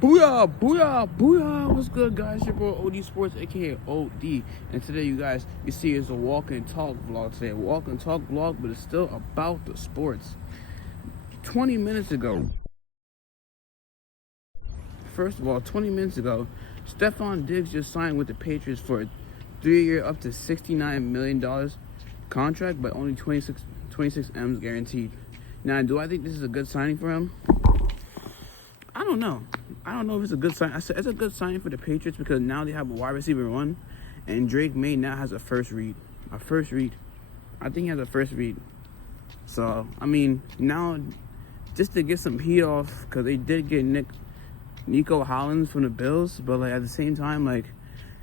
Booyah, booyah, booyah. What's good, guys? Your boy OD Sports, aka OD. And today, you guys, you see it's a walk and talk vlog today. Walk and talk vlog, but it's still about the sports. 20 minutes ago, first of all, 20 minutes ago, Stephon Diggs just signed with the Patriots for a 3-year, up to $69 million contract, but only 26 M's guaranteed. Now, do I think this is a good signing for him? I don't know. I don't know if it's a good sign. I said it's a good sign for the Patriots because now they have a wide receiver one, and Drake May now has a first read. I think he has a first read. So, I mean, now just to get some heat off, because they did get Nico Hollins from the Bills, but like at the same time, like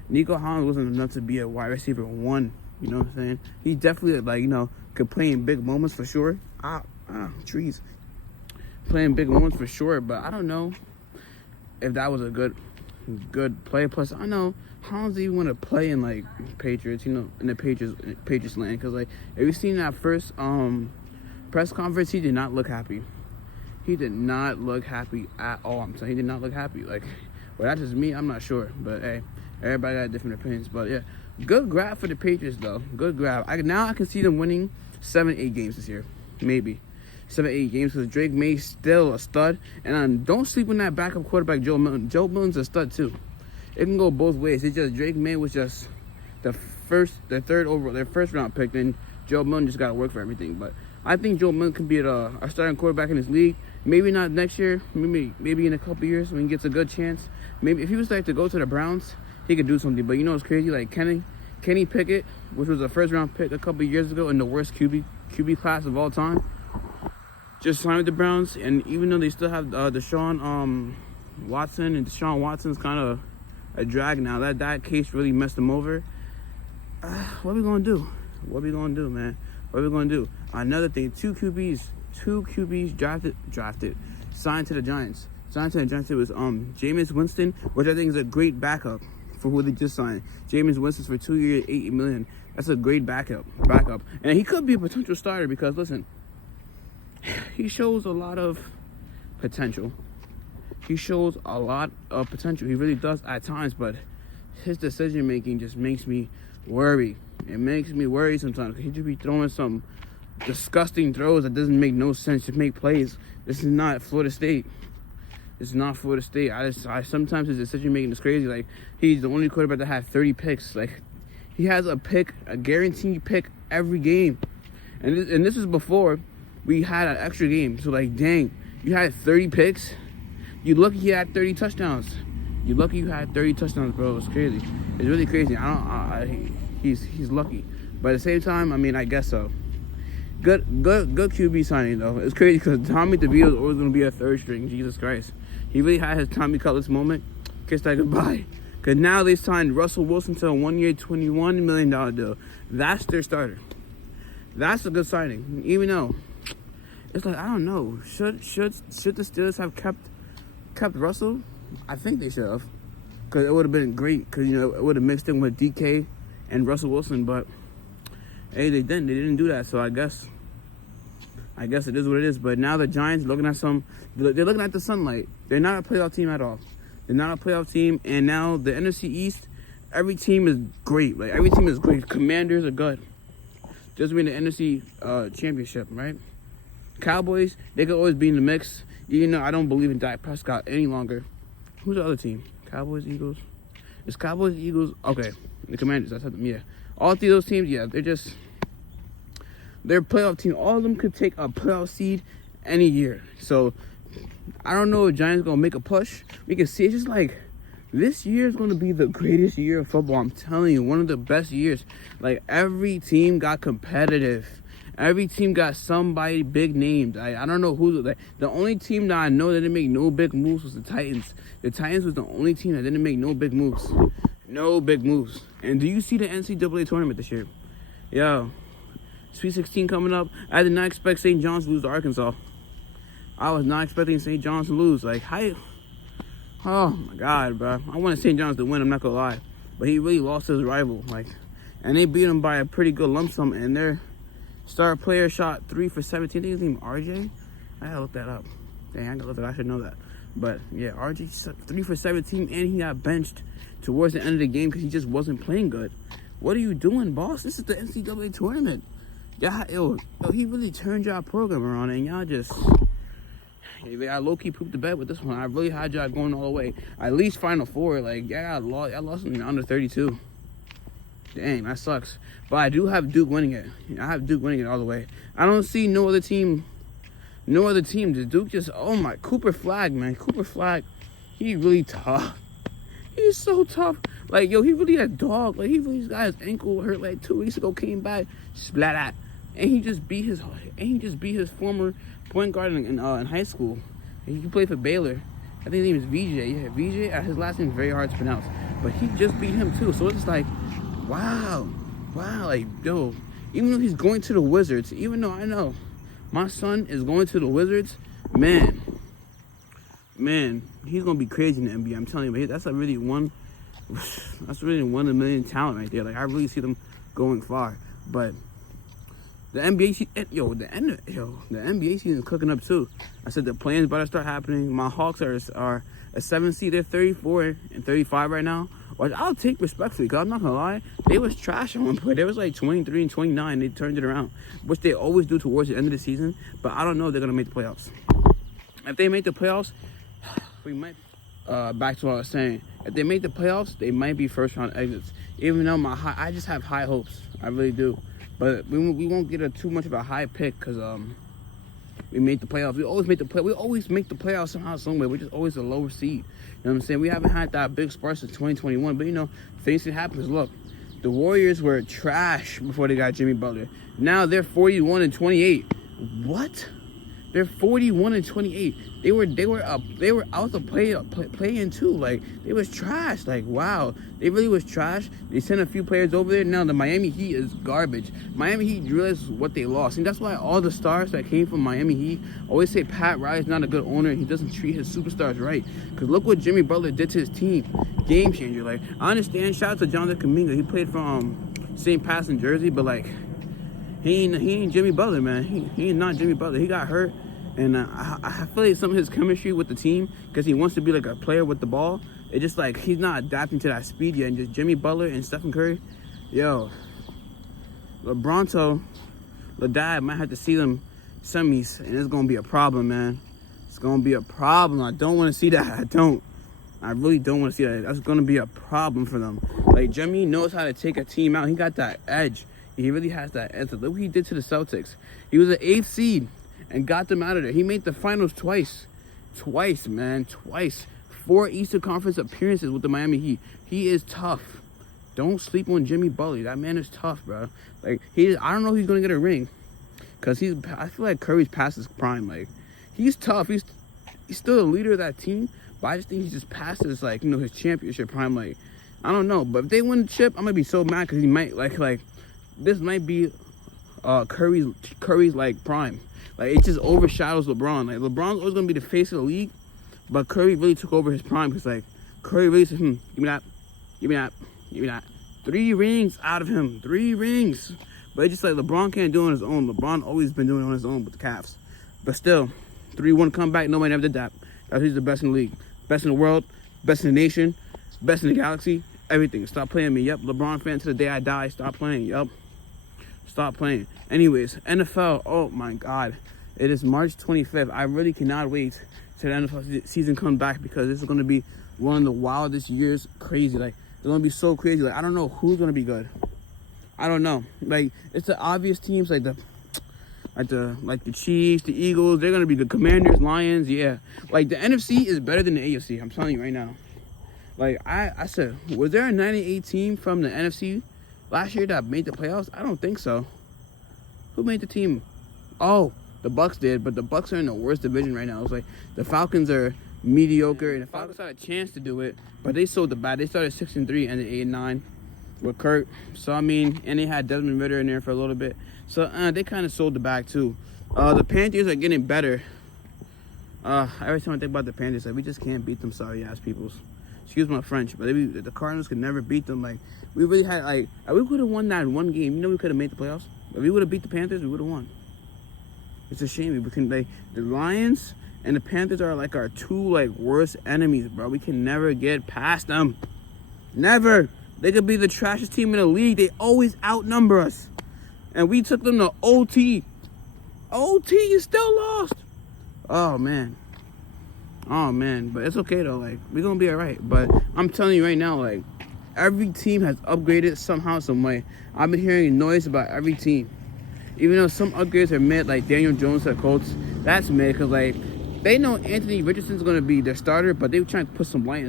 Nico Hollins wasn't enough to be a wide receiver one. You know what I'm saying? He definitely, like, you know, could play in big moments for sure. Trees. Playing big moments for sure, but I don't know if that was a good play. Plus, I know Hollins even want to play in like Patriots, you know, in the Patriots land, because like if you seen that first press conference, he did not look happy. He did not look happy at all. I'm saying he did not look happy. Like, well, that's just me. I'm not sure, but hey, everybody got different opinions. But yeah, good grab for the Patriots though. Good grab. Now I can see them winning 7-8 games this year, maybe. 7-8 games, because Drake May's still a stud, and don't sleep on that backup quarterback Joe Milton. Joe Milton's a stud too. It can go both ways. It's just Drake May was just their first round pick, then Joe Milton just got to work for everything. But I think Joe Milton can be a starting quarterback in this league. Maybe not next year. Maybe in a couple years when he gets a good chance. Maybe if he was like to go to the Browns, he could do something. But you know what's crazy? Like Kenny Pickett, which was a first round pick a couple years ago in the worst QB class of all time, just signed with the Browns, and even though they still have Deshaun Watson, and Deshaun Watson's kind of a drag now. That case really messed him over. What are we gonna do? What are we gonna do, man? What are we gonna do? Another thing, two QBs drafted, signed to the Giants. Signed to the Giants. It was Jameis Winston, which I think is a great backup for who they just signed. Jameis Winston's for 2 years, $80 million. That's a great backup, and he could be a potential starter because listen. He shows a lot of potential. He really does at times, but his decision making just makes me worry. It makes me worry sometimes. He just be throwing some disgusting throws that doesn't make no sense to make plays. This is not Florida State. I sometimes his decision making is crazy. Like, he's the only quarterback that had 30 picks. Like, he has a guaranteed pick every game, and this is before we had an extra game. So, like, dang, you had 30 picks. You lucky he had 30 touchdowns. You lucky you had 30 touchdowns, bro. It's crazy. It's really crazy. He's lucky. But at the same time, I mean, I guess so. Good QB signing, though. It's crazy because Tommy DeVito is always going to be a third string. Jesus Christ. He really had his Tommy Cutlass moment. Kissed that goodbye. Because now they signed Russell Wilson to a 1-year, $21 million deal. That's their starter. That's a good signing. Even though it's like, I don't know. Should the Steelers have kept Russell? I think they should have, because it would have been great. Because, you know, it would have mixed in with DK and Russell Wilson. But hey, they didn't. They didn't do that. So I guess it is what it is. But now the Giants looking at they're looking at the sunlight. They're not a playoff team at all. They're not a playoff team. And now the NFC East, every team is great. Like, every team is great. Commanders are good. Just win the NFC championship, right? Cowboys, they could always be in the mix. Even though I don't believe in Dak Prescott any longer. Who's the other team? Cowboys, Eagles? It's Cowboys, Eagles. Okay, the Commanders. I said them. Yeah, all three of those teams. Yeah, they're a playoff team. All of them could take a playoff seed any year. So I don't know if Giants gonna make a push. We can see it's just like this year is gonna be the greatest year of football. I'm telling you, one of the best years. Like, every team got competitive. Every team got somebody big named. I don't know who. Like, the only team that I know that didn't make no big moves was the Titans. The Titans was the only team that didn't make no big moves. No big moves. And do you see the NCAA tournament this year? Yo, Sweet 16 coming up. I did not expect St. John's to lose to Arkansas. I was not expecting St. John's to lose. Like, how? Oh my God, bro. I wanted St. John's to win. I'm not gonna lie, but he really lost his rival. Like, and they beat him by a pretty good lump sum. And their star player shot 3 for 17. I think his name RJ. I gotta look that up. Dang, I gotta look that. I should know that. But yeah, RG 3 for 17, and he got benched towards the end of the game because he just wasn't playing good. What are you doing, boss? This is the NCAA tournament. Yo, he really turned y'all program around, and y'all just, I low-key pooped the bed with this one. I really had y'all going all the way. At least Final Four. Like, y'all lost in under 32. Dang, that sucks. But I do have Duke winning it. I have Duke winning it all the way. I don't see no other team. The Duke just, oh my, Cooper Flag, man. Cooper Flag, he really tough. He's so tough. Like, yo, he really a dog. Like, he really got his ankle hurt like 2 weeks ago, came back, splat, and he just beat his former point guard in high school. And he played for Baylor. I think his name is VJ. Yeah, VJ. His last name is very hard to pronounce, but he just beat him too. So it's like, wow, like, yo, even though he's going to the Wizards, even though I know my son is going to the Wizards, man, he's gonna be crazy in the NBA. I'm telling you, that's really one in a million talent right there. Like, I really see them going far. But the NBA, the NBA season is cooking up too. I said the play-ins about to start happening. My Hawks are a 7 seed. They're 34 and 35 right now. Which I'll take respectfully, because I'm not gonna lie, they was trash at one point. They was like 23 and 29. They turned it around, which they always do towards the end of the season. But I don't know if they're gonna make the playoffs. If they make the playoffs, we might. Back to what I was saying. If they make the playoffs, they might be first round exits. Even though I just have high hopes. I really do. But we won't get too much of a high pick because we made the playoffs. We always make the playoffs somehow, someway. We're just always a lower seed. You know what I'm saying? We haven't had that big spark since 2021. But, you know, things can happen. Look, the Warriors were trash before they got Jimmy Butler. Now they're 41 and 28. What? They're 41 and 28. They were out to play in too. Like, they was trash. Like, wow, they really was trash. They sent a few players over there. Now the Miami Heat is garbage. Miami Heat realized what they lost, and that's why all the stars that came from Miami Heat always say Pat Riley's not a good owner. He doesn't treat his superstars right. Cause look what Jimmy Butler did to his team. Game changer. Like, I understand. Shout out to Jonathan Kuminga. He played for St. Pat's in Jersey, but like, he ain't Jimmy Butler, man. He ain't not Jimmy Butler. He got hurt. And I feel like some of his chemistry with the team, because he wants to be like a player with the ball, it's just like he's not adapting to that speed yet. And just Jimmy Butler and Stephen Curry, yo, LaDad might have to see them semis, and it's going to be a problem, man. It's going to be a problem. I don't want to see that. I really don't want to see that. That's going to be a problem for them. Like, Jimmy knows how to take a team out. He got that edge. He really has that edge. Look what he did to the Celtics. He was an 8th seed and got them out of there. He made the finals twice. Twice, man. Twice. 4 Eastern Conference appearances with the Miami Heat. He is tough. Don't sleep on Jimmy Butler. That man is tough, bro. Like, I don't know if he's going to get a ring. Because I feel like Curry's past his prime. Like, he's tough. He's still the leader of that team. But I just think he's just past his, like, you know, his championship prime. Like, I don't know. But if they win the chip, I'm going to be so mad because he might, like, this might be Curry's, like, prime. Like, it just overshadows LeBron. Like, LeBron's always going to be the face of the league, but Curry really took over his prime because, like, Curry really said, give me that. 3 rings out of him. 3 rings. But it's just like LeBron can't do it on his own. LeBron always been doing it on his own with the Cavs. But still, 3-1 comeback, nobody never did that. That's who's the best in the league. Best in the world, best in the nation, best in the galaxy, everything. Stop playing me. Yep, LeBron fan to the day I die. Stop playing. Yep. Stop playing. Anyways, NFL, oh my God. It is March 25th. I really cannot wait till the NFL season comes back because this is going to be one of the wildest years. Crazy. Like, it's going to be so crazy. Like, I don't know who's going to be good. I don't know. Like, it's the obvious teams like the Chiefs, the Eagles. They're going to be the Commanders, Lions. Yeah. Like, the NFC is better than the AFC. I'm telling you right now. Like, I said, was there a 98 team from the NFC last year that made the playoffs? I don't think so. Who made the team? Oh, the Bucks did, but the Bucks are in the worst division right now. It's like the Falcons are mediocre, and the Falcons had a chance to do it, but they sold the bad. They started 6-3 and 8-9 with Kurt. So I mean, and they had Desmond Ridder in there for a little bit. So they kind of sold the bag too. The Panthers are getting better. Every time I think about the Panthers, like, we just can't beat them, sorry ass peoples. Excuse my French, but the Cardinals could never beat them. Like, we really had, like, we could have won that one game. You know, we could have made the playoffs. If we would have beat the Panthers, we would have won. It's a shame. We can, like, the Lions And the Panthers are like our two like worst enemies, bro. We can never get past them. Never. They could be the trashiest team in the league. They always outnumber us. And we took them to OT. OT is still lost. Oh, man. Oh, man. But it's okay, though. Like, we're going to be all right. But I'm telling you right now, like, every team has upgraded somehow, some way. I've been hearing noise about every team. Even though some upgrades are mid, like Daniel Jones to the Colts, that's mid. Because, like, they know Anthony Richardson's going to be their starter, but they were trying to put some light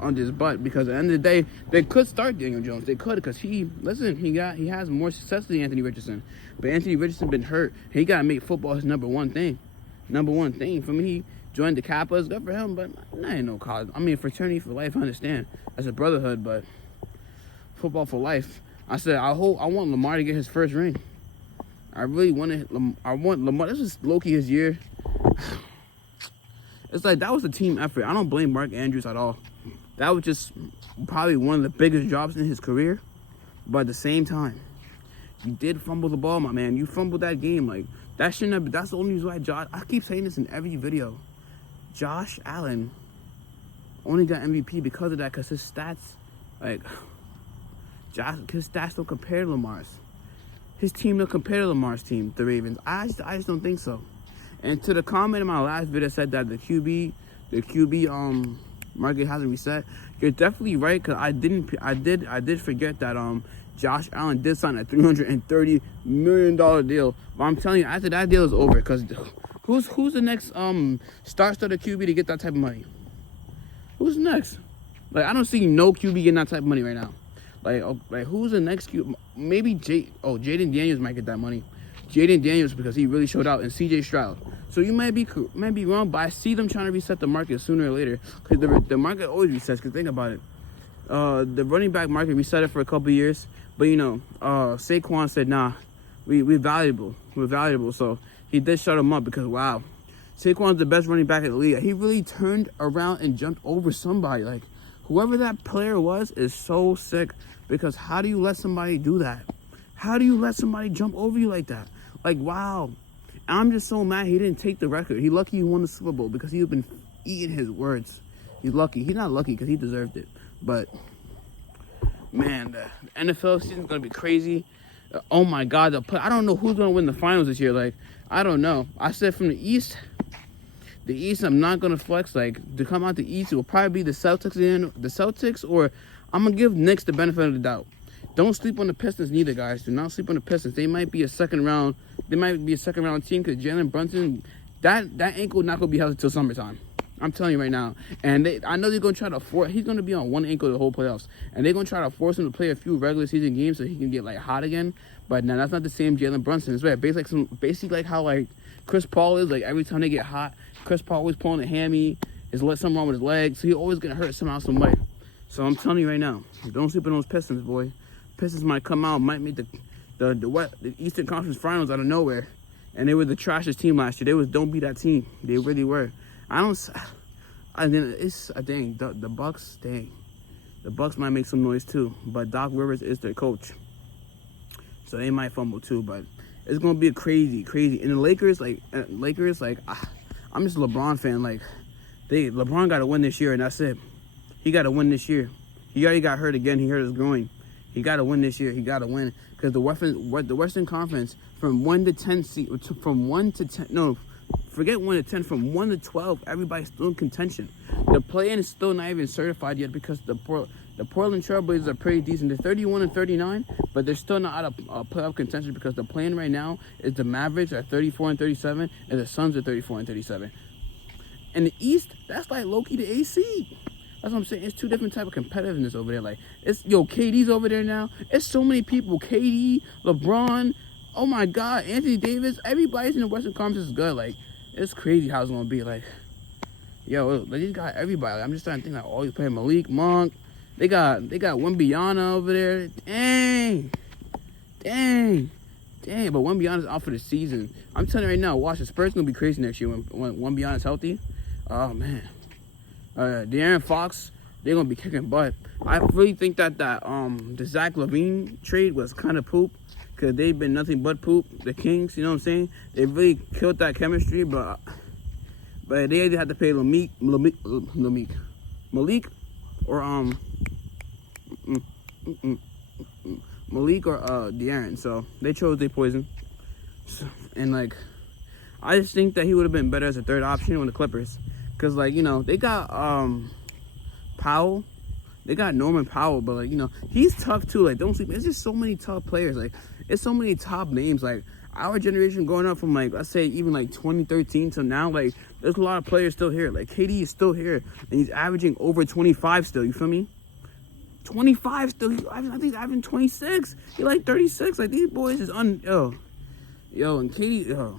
on this butt. Because at the end of the day, they could start Daniel Jones. They could, because he has more success than Anthony Richardson. But Anthony Richardson been hurt. He got to make football his number one thing. For me, he joined the Kappas. Good for him, but that ain't no college. I mean, fraternity for life, I understand. That's a brotherhood, but football for life. I said, I want Lamar to get his first ring. I want Lamar. This is low-key his year. It's like, that was a team effort. I don't blame Mark Andrews at all. That was just probably one of the biggest drops in his career. But at the same time, you did fumble the ball, my man. You fumbled that game. Like, that shouldn't have been. That's the only reason why I keep saying this in every video. Josh Allen only got MVP because of that, because his stats, like, his stats don't compare to Lamar's. His team don't compare to Lamar's team, the Ravens. I just don't think so. And to the comment in my last video said that the QB market hasn't reset. You're definitely right, because I did forget that Josh Allen did sign a $330 million deal. But I'm telling you, after that deal is over, because who's the next starter QB to get that type of money? Who's next? Like, I don't see no QB getting that type of money right now. Like who's the next QB? Maybe Jaden Daniels might get that money. Jaden Daniels, because he really showed out, and CJ Stroud. So you might be wrong, but I see them trying to reset the market sooner or later, because the market always resets. Because think about it, the running back market reset it for a couple of years, but Saquon said, nah, we're valuable, so he did shut him up, because wow, Saquon's the best running back in the league. He really turned around and jumped over somebody. Like, whoever that player was is so sick, because how do you let somebody do that? How do you let somebody jump over you like that? Like, wow. I'm just so mad he didn't take the record. He's lucky he won the Super Bowl, because he's been eating his words. He's lucky. He's not lucky because he deserved it. But, man, the NFL season's going to be crazy. Oh, my God. I don't know who's going to win the finals this year. Like, I don't know. I said from the East, I'm not going to flex. Like, to come out the East, it will probably be the Celtics, or I'm going to give Knicks the benefit of the doubt. Don't sleep on the Pistons neither, guys. Do not sleep on the Pistons. They might be a second round. They might be a second round team, because Jalen Brunson, that ankle not gonna be healthy until summertime. I'm telling you right now. And I know they're gonna try to force. He's gonna be on one ankle the whole playoffs, and they're gonna try to force him to play a few regular season games so he can get like hot again. But now that's not the same Jalen Brunson. It's basically like how like Chris Paul is. Like, every time they get hot, Chris Paul always pulling a hammy. Something wrong with his legs, so he always gonna hurt somehow, some way. So I'm telling you right now, don't sleep on those Pistons, boy. Pistons might come out, might make the Eastern Conference Finals out of nowhere, and they were the trashiest team last year. Don't be that team. They really were. The Bucks. Dang, the Bucks might make some noise too, but Doc Rivers is their coach, so they might fumble too. But it's gonna be a crazy. And the Lakers, I'm just a LeBron fan. Like, LeBron got to win this year, and that's it. He got to win this year. He already got hurt again. He hurt his groin. He got to win this year. He got to win, because the Western Conference, from 1 to 10 from 1 to 10, no, forget 1 to 10, from 1 to 12, everybody's still in contention. The play-in is still not even certified yet, because the Portland Trailblazers are pretty decent. They're 31 and 39, but they're still not out of playoff contention, because the play-in right now is the Mavericks are 34 and 37, and the Suns are 34 and 37. In the East, that's like low-key the AC. That's what I'm saying. It's two different type of competitiveness over there. Like, KD's over there now. It's so many people. KD, LeBron, oh my God, Anthony Davis. Everybody's in the Western Conference is good. Like, it's crazy how it's gonna be. Like, they just got everybody. Like, I'm just trying to think, like, oh, he's playing Malik Monk. They got Wembyana over there. Dang. But Wembyana's out for the season. I'm telling you right now, watch, the Spurs gonna be crazy next year when Wembyana's healthy. Oh man. De'Aaron Fox, they're gonna be kicking butt. I really think that the Zach LaVine trade was kind of poop, because they've been nothing but poop. The Kings, you know what I'm saying? They really killed that chemistry, but But they either have to pay Malik or Malik or De'Aaron. So they chose their poison. And like, I just think that he would have been better as a third option on the Clippers. Cause like, you know, they got Powell. They got Norman Powell, but like, you know, he's tough too. Like, don't sleep. There's just so many tough players. Like, it's so many top names. Like, our generation growing up from like, let's say even like 2013 to now, like, there's a lot of players still here. Like, KD is still here, and he's averaging over 25 still. You feel me? 25 still. I think he's averaging 26. He like 36. Like, these boys is yo, and KD,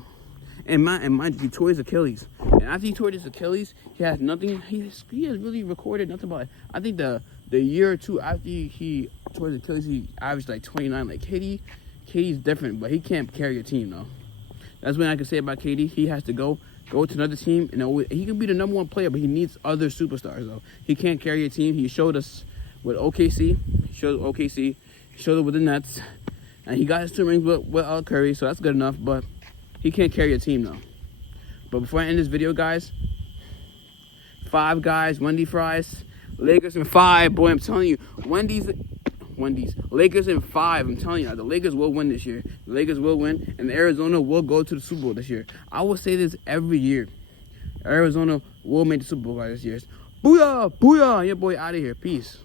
and mind you, he tore his Achilles. And after he tore his Achilles, he has nothing. He has really recorded nothing about it. I think the year or two after he tore his Achilles, he averaged like 29. Like, KD's different, but he can't carry a team though. That's what I can say about KD. He has to go to another team, and he can be the number one player, but he needs other superstars though. He can't carry a team. He showed us with OKC. He showed it with the Nets, and he got his 2 rings with Curry, so that's good enough. But he can't carry a team though. But before I end this video, guys, 5 guys, Wendy fries, Lakers in 5. Boy, I'm telling you, Wendy's, Lakers in 5. I'm telling you, the Lakers will win this year. The Lakers will win, and Arizona will go to the Super Bowl this year. I will say this every year. Arizona will make the Super Bowl this year. Booyah, booyah. Your boy out of here. Peace.